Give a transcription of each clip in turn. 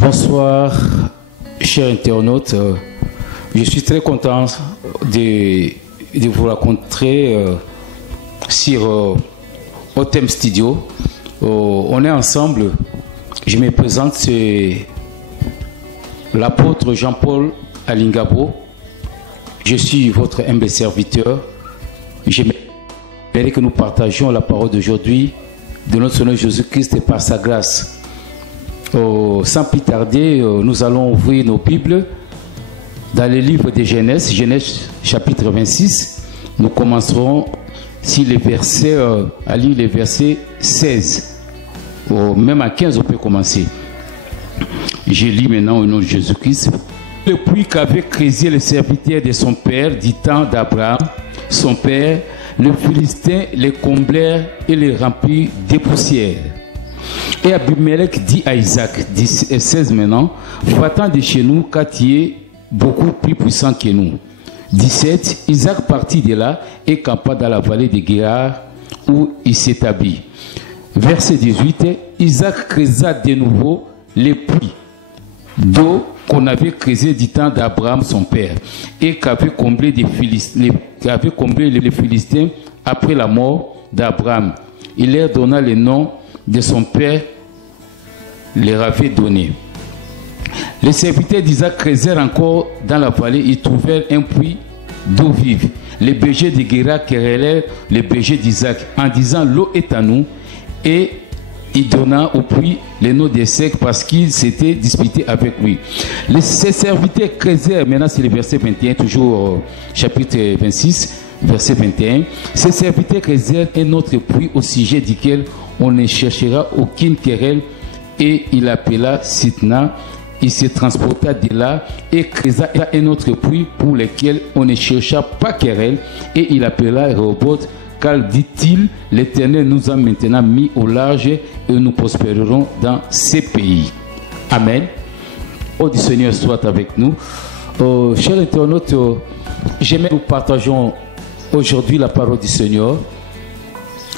Bonsoir, chers internautes. Je suis très content de vous rencontrer sur Otem Studio. On est ensemble. Je me présente, c'est l'apôtre Jean-Paul Alingabo. Je suis votre humble serviteur. J'aimerais que nous partagions la parole d'aujourd'hui de notre Seigneur Jésus-Christ et par sa grâce. Sans plus tarder, nous allons ouvrir nos Bibles dans le livre de Genèse, Genèse chapitre 26. Nous commencerons sur les versets, à lire les versets 16. Même à 15, on peut commencer. Je lis maintenant au nom de Jésus-Christ. Le puits qu'avait creusé le serviteur de son père du temps d'Abraham, son père, le Philistin les comblèrent et les remplit de poussière. Et Abimelech dit à Isaac, 16 maintenant, va-t'en de chez nous car tu es beaucoup plus puissant que nous. 17, Isaac partit de là et campa dans la vallée de Guérar où il s'établit. Verset 18, Isaac creusa de nouveau les puits d'eau qu'on avait creusé du temps d'Abraham son père et qu'avaient comblé les Philistins après la mort d'Abraham. Il leur donna le nom de son père, leur avait donné. Les serviteurs d'Isaac creusèrent encore dans la vallée, ils trouvèrent un puits d'eau vive. Les bergers de Guérar querellèrent les bergers d'Isaac en disant l'eau est à nous, et il donna au puits le nom de sec parce qu'il s'était disputé avec lui. Ces serviteurs creusèrent, maintenant c'est le verset 21, toujours chapitre 26, verset 21. Ces serviteurs creusèrent un autre puits au sujet duquel on ne cherchera aucune querelle, et il appela Sitna. Il se transporta de là et creusa un autre puits pour lequel on ne chercha pas querelle, et il appela Rehoboth, car dit-il, l'Éternel nous a maintenant mis au large et nous prospérerons dans ces pays. Amen. Oh du Seigneur soit avec nous. Chers internautes, j'aimerais que nous partageons aujourd'hui la parole du Seigneur.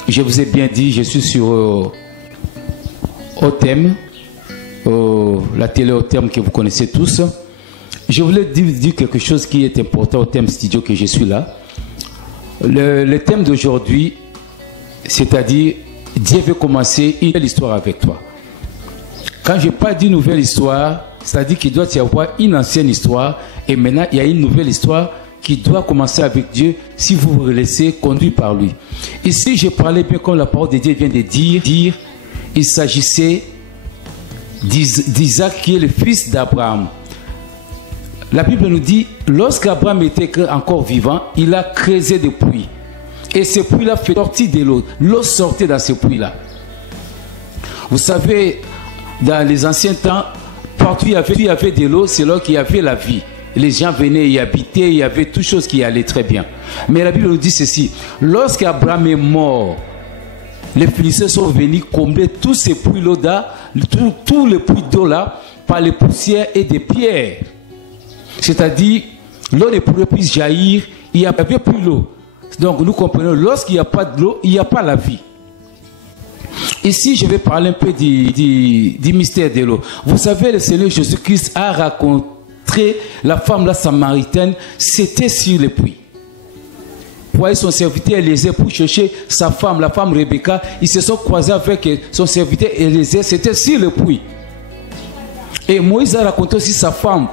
Je vous ai bien dit, je suis sur Otem, la télé Otem que vous connaissez tous. Je voulais dire quelque chose qui est important au Otem Studio que je suis là. Le thème d'aujourd'hui, c'est-à-dire Dieu veut commencer une nouvelle histoire avec toi. Quand je parle d'une nouvelle histoire, c'est-à-dire qu'il doit y avoir une ancienne histoire et maintenant il y a une nouvelle histoire qui doit commencer avec Dieu si vous vous laissez conduire par lui. Ici, je parlais bien comme la parole de Dieu vient de dire, il s'agissait d'Isaac qui est le fils d'Abraham. La Bible nous dit, lorsqu'Abraham était encore vivant, il a creusé des puits. Et ce puits-là fait sortir de l'eau. L'eau sortait dans ce puits-là. Vous savez, dans les anciens temps, partout il y avait de l'eau, c'est là qu'il y avait la vie. Les gens venaient y habiter, il y avait toutes choses qui allaient très bien. Mais la Bible nous dit ceci, lorsqu'Abraham est mort, les Philistins sont venus combler tous ces puits d'eau-là, tous les puits d'eau-là, par les poussières et des pierres. C'est-à-dire, l'eau ne pourrait plus jaillir, il n'y avait plus l'eau. Donc nous comprenons, lorsqu'il n'y a pas de l'eau, il n'y a pas la vie. Ici, je vais parler un peu du mystère de l'eau. Vous savez, le Seigneur Jésus-Christ a rencontré la femme la samaritaine, c'était sur le puits. Vous voyez son serviteur Élisée pour chercher sa femme, la femme Rebecca, ils se sont croisés avec son serviteur Élisée, c'était sur le puits. Et Moïse a raconté aussi sa femme,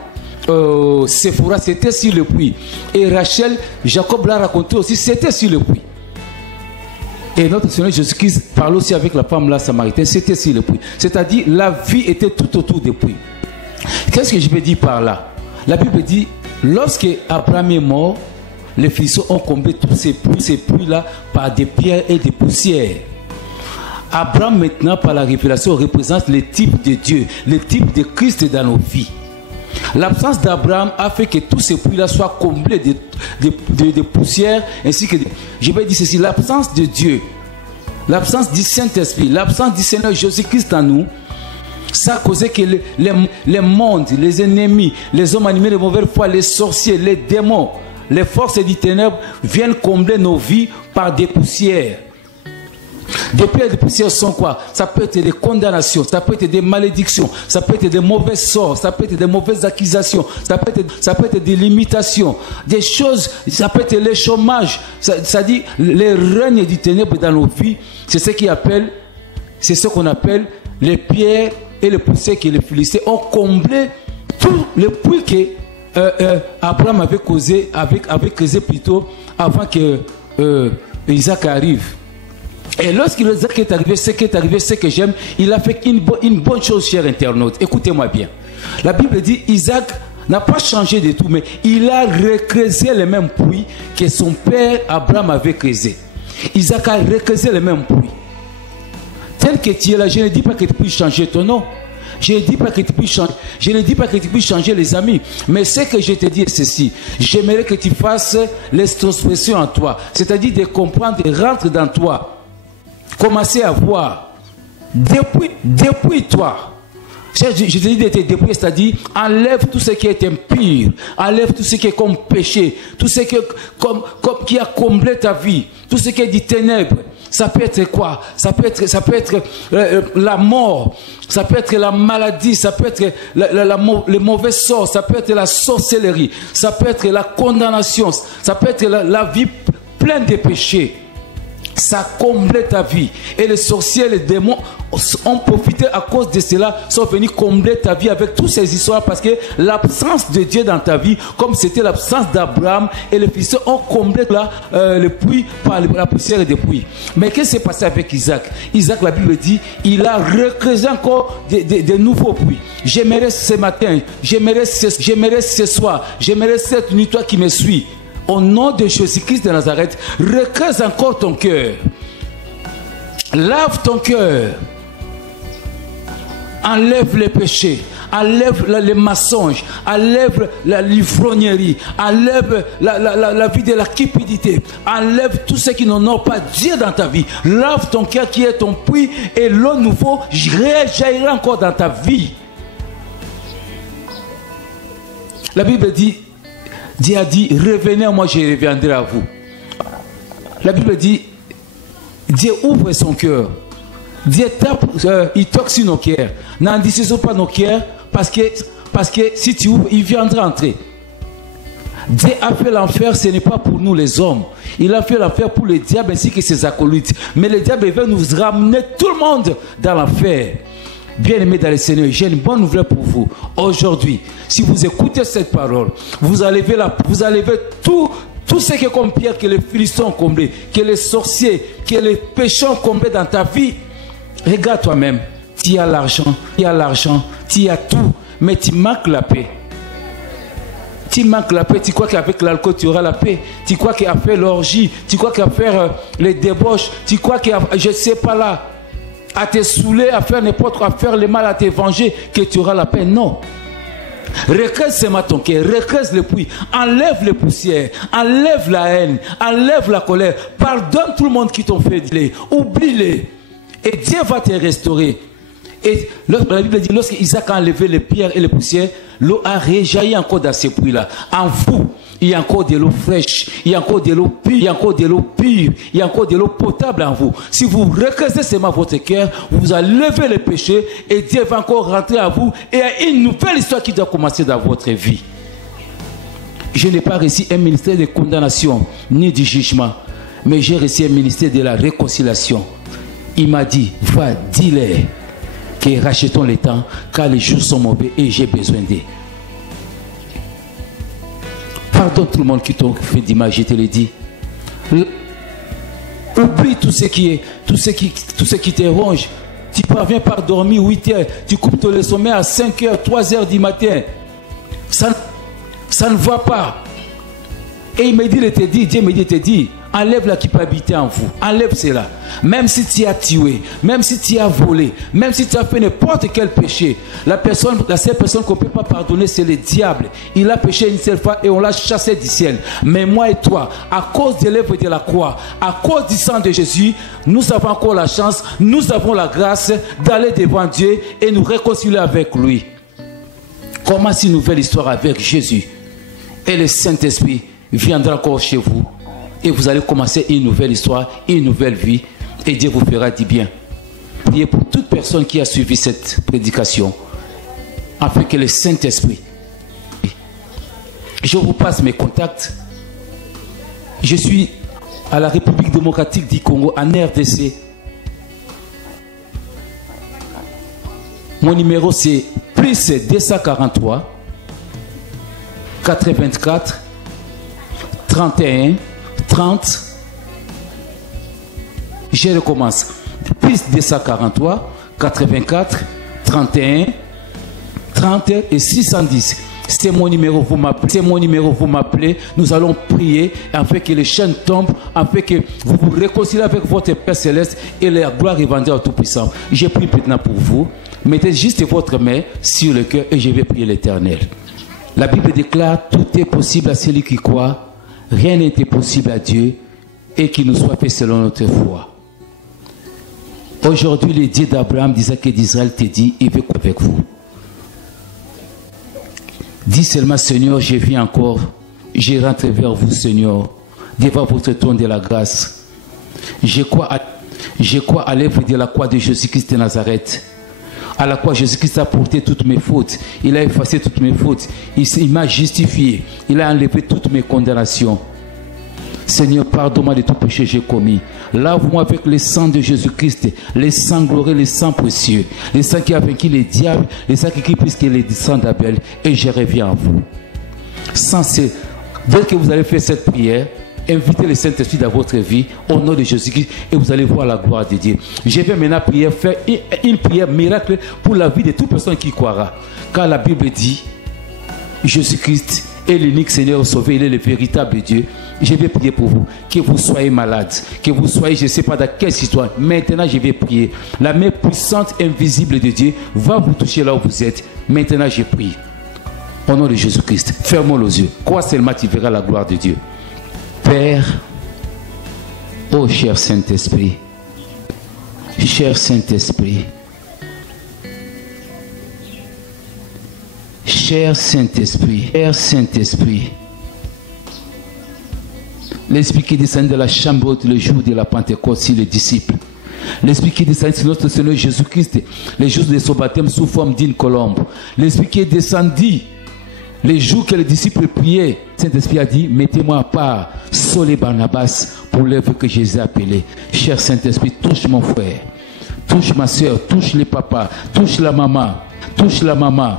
Séphora, c'était sur le puits. Et Rachel, Jacob l'a raconté aussi, c'était sur le puits. Et notre Seigneur Jésus-Christ parle aussi avec la femme la samaritaine, c'était sur le puits. C'est-à-dire, la vie était tout autour du puits. Qu'est-ce que je veux dire par là? La Bible dit, lorsque Abraham est mort, les Philistins ont comblé tous ces puits-là par des pierres et des poussières. Abraham, maintenant, par la révélation, représente le type de Dieu, le type de Christ dans nos vies. L'absence d'Abraham a fait que tous ces puits-là soient comblés de poussière, ainsi que, je vais dire ceci, l'absence de Dieu, l'absence du Saint-Esprit, l'absence du Seigneur Jésus-Christ en nous, ça a causé que les mondes, les ennemis, les hommes animés de mauvaise foi, les sorciers, les démons, les forces du ténèbres viennent combler nos vies par des poussières. Des pierres et des poussières sont quoi? Ça peut être des condamnations, ça peut être des malédictions, ça peut être des mauvais sorts, ça peut être des mauvaises accusations, ça peut être des limitations, des choses, ça peut être le chômage. Ça dit les règnes du ténèbre dans nos vies, c'est ce qu'on appelle les pierres et les poussières que les Philistins ont comblé tout le puits que Abraham avait creusé plutôt avant que Isaac arrive. Et lorsqu'Isaac est arrivé, ce que j'aime, il a fait une bonne chose, cher internaute. Écoutez-moi bien. La Bible dit, Isaac n'a pas changé de tout, mais il a recreusé le même puits que son père Abraham avait creusé. Isaac a recreusé le même puits. Tel que tu es là, je ne dis pas que tu puisses changer ton nom. Je ne dis pas que tu puisses changer. Je ne dis pas que tu puisses changer les amis. Mais ce que je te dis est ceci. J'aimerais que tu fasses l'introspection en toi. C'est-à-dire de comprendre, de rentrer dans toi. Commencer à voir. Depuis toi. Je te dis de te dépouiller, c'est-à-dire enlève tout ce qui est impur, enlève tout ce qui est comme péché, tout ce qui a comblé ta vie, tout ce qui est du ténèbre. Ça peut être quoi? Ça peut être la mort, ça peut être la maladie, ça peut être le mauvais sort, ça peut être la sorcellerie, ça peut être la condamnation, ça peut être la vie pleine de péchés. Ça comblait ta vie. Et les sorciers, les démons ont profité à cause de cela, sont venus combler ta vie avec toutes ces histoires parce que l'absence de Dieu dans ta vie, comme c'était l'absence d'Abraham, et les Philistins ont comblé le puits par la poussière des puits. Mais qu'est-ce qui s'est passé avec Isaac? Isaac, la Bible dit, il a recreusé encore des nouveaux puits. J'aimerais ce matin, j'aimerais ce soir, j'aimerais cette nuit, toi qui me suis. Au nom de Jésus-Christ de Nazareth, recreuse encore ton cœur. Lave ton cœur. Enlève les péchés. Enlève les mensonges. Enlève l'ivrognerie. Enlève la vie de la cupidité. Enlève tout ce qui n'honore pas Dieu dans ta vie. Lave ton cœur qui est ton puits et l'eau nouveau jaillira encore dans ta vie. La Bible dit, Dieu a dit, revenez à moi, je reviendrai à vous. La Bible dit, Dieu ouvre son cœur. Dieu tape, il toque sur nos cœurs. N'endissez pas nos cœurs, parce que si tu ouvres, il viendra entrer. Dieu a fait l'enfer, ce n'est pas pour nous les hommes. Il a fait l'enfer pour le diable ainsi que ses acolytes. Mais le diable veut nous ramener tout le monde dans l'enfer. Bien-aimés dans le Seigneur, j'ai une bonne nouvelle pour vous. Aujourd'hui, si vous écoutez cette parole, vous allez ver tout ce qui est comme pierre que les Philistins ont comblé, que les sorciers, que les péchés ont comblé dans ta vie. Regarde toi-même, tu as l'argent, tu as tout, mais tu manques la paix. Tu manques la paix, tu crois qu'avec l'alcool tu auras la paix. Tu crois qu'à faire l'orgie, tu crois qu'à faire les débauches, tu crois qu'à, je ne sais pas là, à te saouler, à faire n'importe quoi, à faire le mal, à te venger, que tu auras la paix. Non. Recreuse ce matin ton cœur, recreuse le puits, enlève les poussières, enlève la haine, enlève la colère, pardonne tout le monde qui t'ont fait dire, oublie-les. Et Dieu va te restaurer. Et la Bible dit, lorsque Isaac a enlevé les pierres et les poussières, l'eau a réjailli encore dans ces puits-là. En vous, il y a encore de l'eau fraîche, il y a encore de l'eau pure, il y a encore de l'eau pure, il y a encore de l'eau potable en vous. Si vous recreusez seulement votre cœur, vous allez lever les péchés et Dieu va encore rentrer à vous et il y a une nouvelle histoire qui doit commencer dans votre vie. Je n'ai pas reçu un ministère de condamnation ni de jugement, mais j'ai reçu un ministère de la réconciliation. Il m'a dit, va, dis-leur que rachetons le temps car les jours sont mauvais et j'ai besoin d'eux. Pardonne tout le monde qui t'a fait d'image, je te le dis. Oublie tout ce qui te ronge. Tu parviens par dormir 8 heures, tu coupes le sommeil à 5 heures, 3 heures du matin. Ça ne va pas. Et il me dit, Dieu me dit, enlève la culpabilité en vous. Enlève cela. Même si tu as tué, même si tu as volé, même si tu as fait n'importe quel péché, la seule personne qu'on ne peut pas pardonner, c'est le diable. Il a péché une seule fois et on l'a chassé du ciel. Mais moi et toi, à cause de l'œuvre de la croix, à cause du sang de Jésus, nous avons encore la chance, nous avons la grâce d'aller devant Dieu et nous réconcilier avec lui. Commence une nouvelle histoire avec Jésus. Et le Saint-Esprit viendra encore chez vous. Et vous allez commencer une nouvelle histoire, une nouvelle vie et Dieu vous fera du bien. Priez pour toute personne qui a suivi cette prédication, afin que le Saint-Esprit, je vous passe mes contacts. Je suis à la République démocratique du Congo, en RDC. Mon numéro c'est plus 243 84 31 30. Je recommence. Plus 243 84 31 30 et 610. C'est mon numéro, vous m'appelez. C'est mon numéro, vous m'appelez. Nous allons prier afin que les chaînes tombent, afin que vous vous réconciliez avec votre Père Céleste et la gloire est vendue au Tout-Puissant. Je prie maintenant pour vous. Mettez juste votre main sur le cœur et je vais prier l'Éternel. La Bible déclare: tout est possible à celui qui croit. Rien n'est impossible à Dieu, et qu'il nous soit fait selon notre foi. Aujourd'hui, le Dieu d'Abraham, d'Isaac et d'Israël te dit: il veut avec vous. Dis seulement: Seigneur, je viens encore, je rentre vers vous, Seigneur, devant votre trône de la grâce. Je crois à l'œuvre de la croix de Jésus-Christ de Nazareth. À la croix, Jésus-Christ a porté toutes mes fautes. Il a effacé toutes mes fautes. Il m'a justifié. Il a enlevé toutes mes condamnations. Seigneur, pardonne-moi de tout péché que j'ai commis. Lave-moi avec le sang de Jésus-Christ, le sang glorieux, le sang précieux, le sang qui a vaincu les diables, le sang qui crie plus que les sang d'Abel, et je reviens à vous. Dès que vous allez faire cette prière, invitez le Saint-Esprit dans votre vie au nom de Jésus-Christ et vous allez voir la gloire de Dieu. Je vais maintenant prier, faire une prière miracle pour la vie de toute personne qui croira. Car la Bible dit: Jésus-Christ est l'unique Seigneur sauvé, il est le véritable Dieu. Je vais prier pour vous, que vous soyez malade, que vous soyez, je ne sais pas dans quelle situation. Maintenant, je vais prier. La main puissante, invisible de Dieu va vous toucher là où vous êtes. Maintenant, je prie. Au nom de Jésus-Christ, fermons les yeux. Crois seulement, tu verras la gloire de Dieu. Père, ô cher Saint-Esprit, cher Saint-Esprit, cher Saint-Esprit, cher Saint-Esprit, l'Esprit qui descend de la chambre haute le jour de la Pentecôte sur les disciples, l'Esprit qui descend sur notre Seigneur Jésus-Christ les jours de son baptême sous forme d'une colombe, l'Esprit qui est descendu les jours que les disciples priaient. Saint-Esprit a dit: mettez-moi à part Saul et Barnabas pour l'œuvre que Jésus a appelée. Cher Saint-Esprit, touche mon frère, touche ma soeur, touche les papas, touche la maman,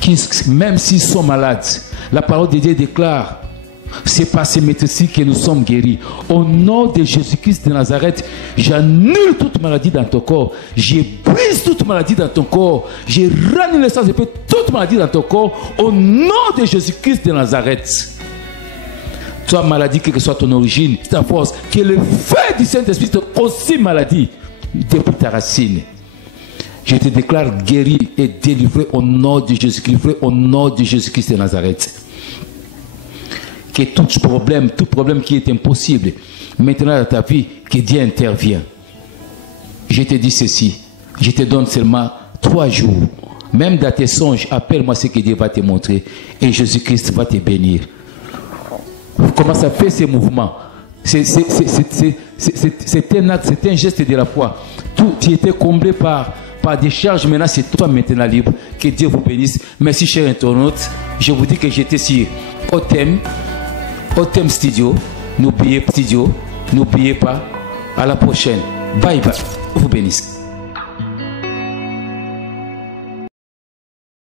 qui, même s'ils sont malades, la parole de Dieu déclare: c'est par ces médecins que nous sommes guéris. Au nom de Jésus-Christ de Nazareth, j'annule toute maladie dans ton corps. Je brise toute maladie dans ton corps. Je rends naissance de toute maladie dans ton corps. Au nom de Jésus-Christ de Nazareth. Toi, maladie, quelle que soit ton origine, ta force, que le feu du Saint-Esprit te consume maladie depuis ta racine. Je te déclare guéri et délivré au nom de Jésus-Christ, au nom de Jésus-Christ de Nazareth. Que tout problème qui est impossible, maintenant dans ta vie, que Dieu intervient. Je te dis ceci, je te donne seulement 3 jours. Même dans tes songes, appelle-moi ce que Dieu va te montrer et Jésus-Christ va te bénir. Commence à faire ces mouvements. C'est un acte, c'est un geste de la foi. Tout qui était comblé par des charges, maintenant c'est toi maintenant libre. Que Dieu vous bénisse. Merci chers internautes. Je vous dis que j'étais sur Otem Studio. N'oubliez pas. À la prochaine. Bye bye. Vous bénisse.